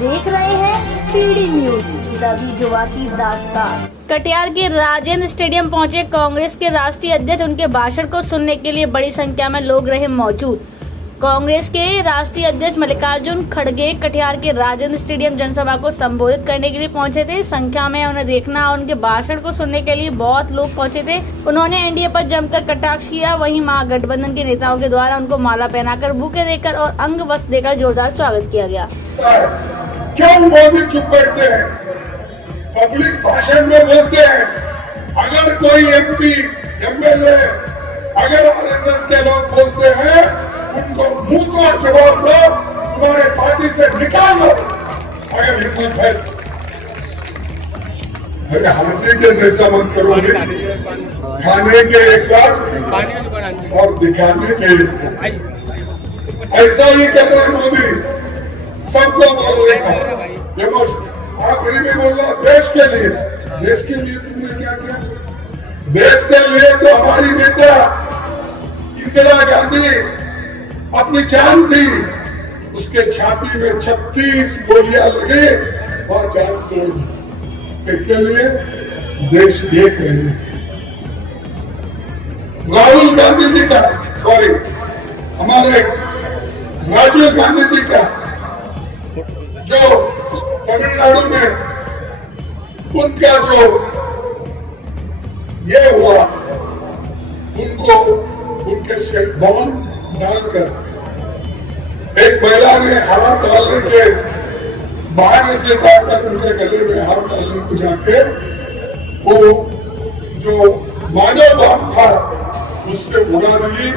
देख रहे हैं पीडी न्यूज, दबी जुआ की दास्तान। कटिहार के राजेंद्र स्टेडियम पहुंचे कांग्रेस के राष्ट्रीय अध्यक्ष। उनके भाषण को सुनने के लिए बड़ी संख्या में लोग रहे मौजूद। कांग्रेस के राष्ट्रीय अध्यक्ष मल्लिकार्जुन खड़गे कटिहार के राजेंद्र स्टेडियम जनसभा को संबोधित करने के लिए पहुंचे थे। संख्या में उन्हें देखना और उनके भाषण को सुनने के लिए बहुत लोग पहुंचे थे। उन्होंने एनडीए पर जमकर कटाक्ष किया। वहीं महागठबंधन के नेताओं के द्वारा उनको माला पहनाकर, बुके देकर और अंग वस्त्र देकर जोरदार स्वागत किया गया। क्यों मोदी चुप बैठते हैं? पब्लिक भाषण में बोलते हैं। अगर कोई एमपी एमएलए अगर आरएसएस के लोग बोलते हैं, उनको मुंह को जवाब दो, तुम्हारे पार्टी से निकाल दो अगर हिम्मत है। अरे हाथी के जैसा मत करोगे, खाने के एक लाख और दिखाने के एक लाख। ऐसा ही कर रहे मोदी, सबको बोल रहे हैं। आखिरी में बोल रहा देश के लिए। देश के लिए तुमने क्या किया? देश के लिए तो हमारी नेता इंदिरा गांधी अपनी जान थी, उसके छाती में 36 गोलियां लगे और जान तोड़ दी। इसके लिए देश एक रहने के लिए। राहुल गांधी जी का हमारे राजीव गांधी जी का जो तमिलनाडु में उनका जो ये हुआ, उनको उनके शरीर बॉम्ब डालकर एक महिला ने हार डालने के बहाने से जाकर उनके गले में हार डालने को जाके वो जो मानव बम था उससे उड़ा दी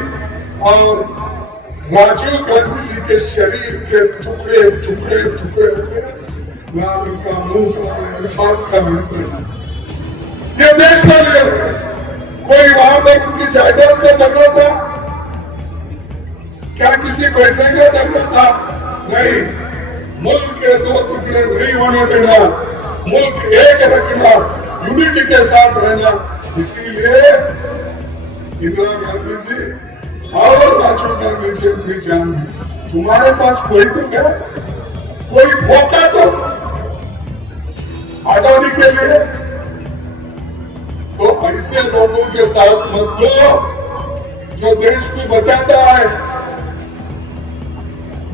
और राजीव गांधी जी के शरीर के टुकड़े टुकड़े टुकड़े हो गए। नाक का, मुंह का, हाथ का, ये देश का लिए है। कोई वहां पर उनकी जायदाद का झगड़ा था क्या? किसी पैसे का झगड़ा था? नहीं। मुल्क के दो टुकड़े नहीं होने देना, मुल्क एक रखना, यूनिटी के साथ रहना। इसीलिए इंदिरा गांधी जी और राजीव गांधी जी अपनी जान दी। तुम्हारे पास कोई तो क्या, कोई भोका तो आजादी के लिए। तो ऐसे लोगों के साथ मत दो जो देश को बचाता है,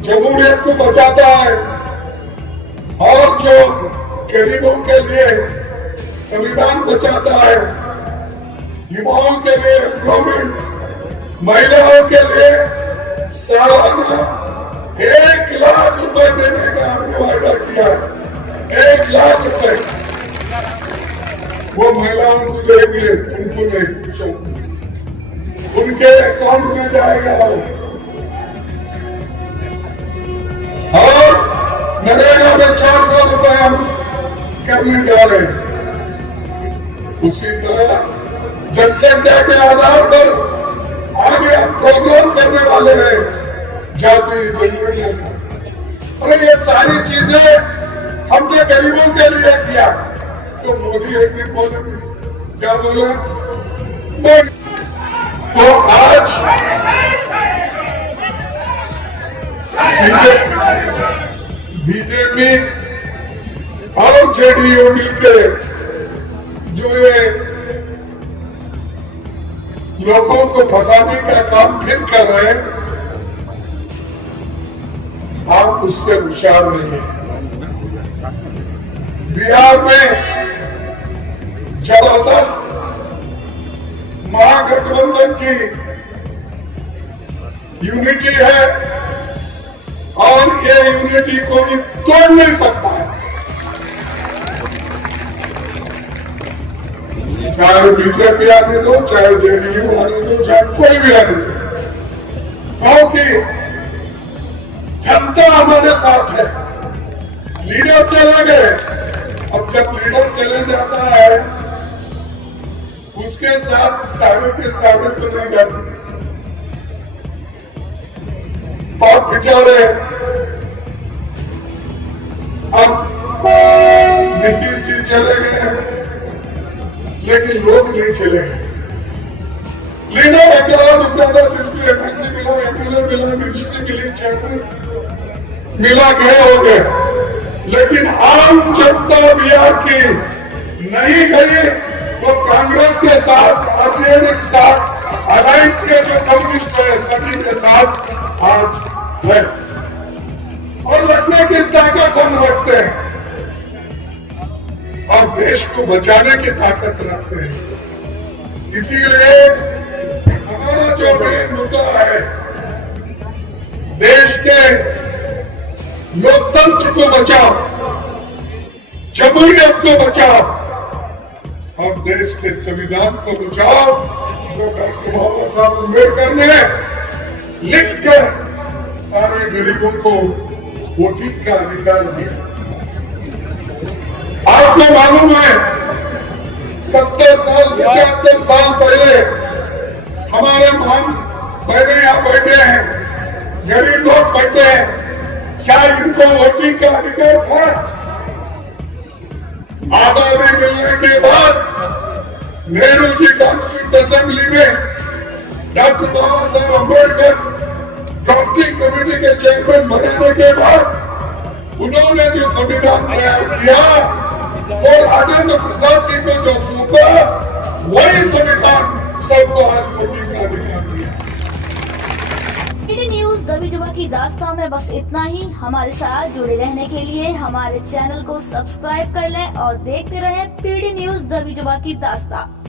जमहूरियत को बचाता है और जो गरीबों के लिए संविधान बचाता है, युवाओं के लिए एम्प्लॉयमेंट, महिलाओं के लिए सालाना 1 लाख रुपए देने का हमने वादा किया है। 1 लाख रुपए वो महिलाओं को देंगे, उनको नहीं, उनके अकाउंट में जाएगा। और नरेगा में 400 रुपए हम करने जा रहे हैं। उसी तरह जनसंख्या के आधार पर आगे हम प्रोग्राम करने वाले हैं, जाति जनगणना का। और ये सारी चीजें हमने गरीबों के लिए किया। तो मोदी एक दिन बोले, क्या बोला? तो आज बीजेपी और जेडीयू मिलकर जो ये लोगों को फंसाने का काम फिर कर रहे हैं, आप उससे होशियार नहीं हैं। बिहार में जबरदस्त महागठबंधन की यूनिटी है और ये यूनिटी कोई तोड़ नहीं सकता है। चाहे बीजेपी आने दो, चाहे जेडीयू आने दो, चाहे कोई भी आने दो, क्योंकि जनता हमारे साथ है। लीडर चले गए, अब जब लीडर चले जाता है उसके साथ सारे के सारे तो नहीं जाते। और बेचारे अब नीतीश जी चले गए, लेकिन लोग नहीं चले गए। लीडर अकेला दुकानदार जिसको एमएलसी मिला, एमएलए मिला, मिनिस्ट्री मिली, चेयरमैन मिला, गए हो गए। लेकिन आम जनता बिहार की नहीं गई, वो कांग्रेस के साथ, आरजेडी के साथ, अलायंस के जो कम्युनिस्ट है सभी के साथ आज है। और लड़ने की ताकत हम रखते हैं और देश को बचाने की ताकत रखते हैं। इसीलिए हमारा जो मेन मुद्दा है, देश के लोकतंत्र को बचाओ, जमहूरियत को बचाओ और देश के संविधान को बचाओ, जो डॉक्टर बाबा साहब अम्बेडकर ने लिखकर सारे गरीबों को वोटिंग का अधिकार दिया। आपको मालूम है 70 साल 75 साल पहले हमारे बहने यहाँ बैठे हैं, गरीब लोग बैठे हैं, क्या इनको वोटिंग का अधिकार था? आजादी मिलने के बाद नेहरू जी कॉन्स्टिट्यूंट असेंबली में डॉक्टर बाबा साहब अम्बेडकर ड्राफ्टिंग कमेटी के चेयरमैन बनाने के बाद उन्होंने जो संविधान तैयार किया और राजेंद्र प्रसाद जी को जो सौंपा, वही संविधान सबको आज वोटिंग का अधिकार दिया। पीडी न्यूज दबी जुबा की दास्तान में बस इतना ही। हमारे साथ जुड़े रहने के लिए हमारे चैनल को सब्सक्राइब कर लें और देखते रहें पीडी न्यूज दबी जुबा की दास्तान।